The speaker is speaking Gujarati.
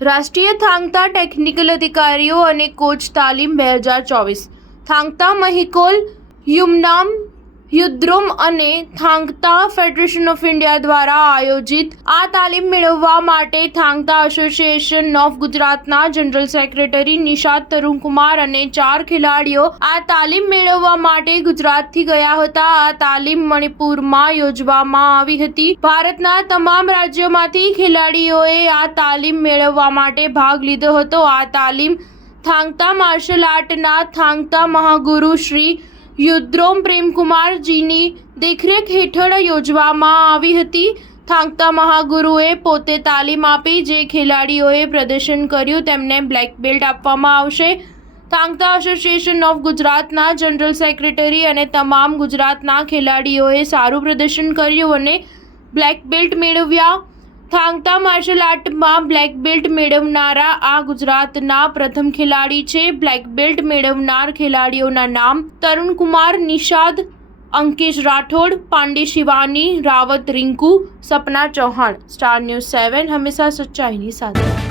રાષ્ટ્રીય થાંગતા ટેકનિકલ અધિકારીઓ અને કોચ તાલીમ 2024 થાંગતા મહિકોલ યુમનામ યુદ્રોમ અને થાંગતા ફેડરેશન ઓફ ઇન્ડિયા દ્વારા આયોજિત આ તાલીમ મેળવવા માટે થાંગતા એસોસિએશન ઓફ ગુજરાતના જનરલ સેક્રેટરી નિષાદ તરુણકુમાર અને 4 ખેલાડીઓ આ તાલીમ મેળવવા માટે ગુજરાતથી ગયા હતા। આ તાલીમ મણિપુરમાં યોજવામાં આવી હતી। ભારતના તમામ રાજ્યોમાંથી ખેલાડીઓએ આ તાલીમ મેળવવા માટે ભાગ લીધો હતો। આ તાલીમ થાંગતા માર્શલ આર્ટના થાંગતા મહાગુરુ શ્રી યુદ્રોમ પ્રેમકુમારજીની દેખરેખ હેઠળ યોજવામાં આવી હતી। થાંગતા મહાગુરુએ પોતે તાલીમ આપી જે ખેલાડીઓએ પ્રદર્શન કર્યું તેમને બ્લેક બેલ્ટ આપવામાં આવશે। થાંગતા એસોસિએશન ઓફ ગુજરાતના જનરલ સેક્રેટરી અને તમામ ગુજરાતના ખેલાડીઓએ સારું પ્રદર્શન કર્યું અને બ્લેક બેલ્ટ મેળવ્યા। થાંગતા માર્શલ આર્ટમાં બ્લેક બેલ્ટ મેળવનારા આ ગુજરાતના પ્રથમ ખેલાડી છે। બ્લેક બેલ્ટ મેળવનાર ખેલાડીઓના નામ તરુણકુમાર, નિષાદ, અંકિશ રાઠોડ, પાંડે શિવાની, રાવત રિંકુ, સપના ચૌહાણ। સ્ટાર ન્યૂઝ 7 હંમેશા સચ્ચાઈની સાથે।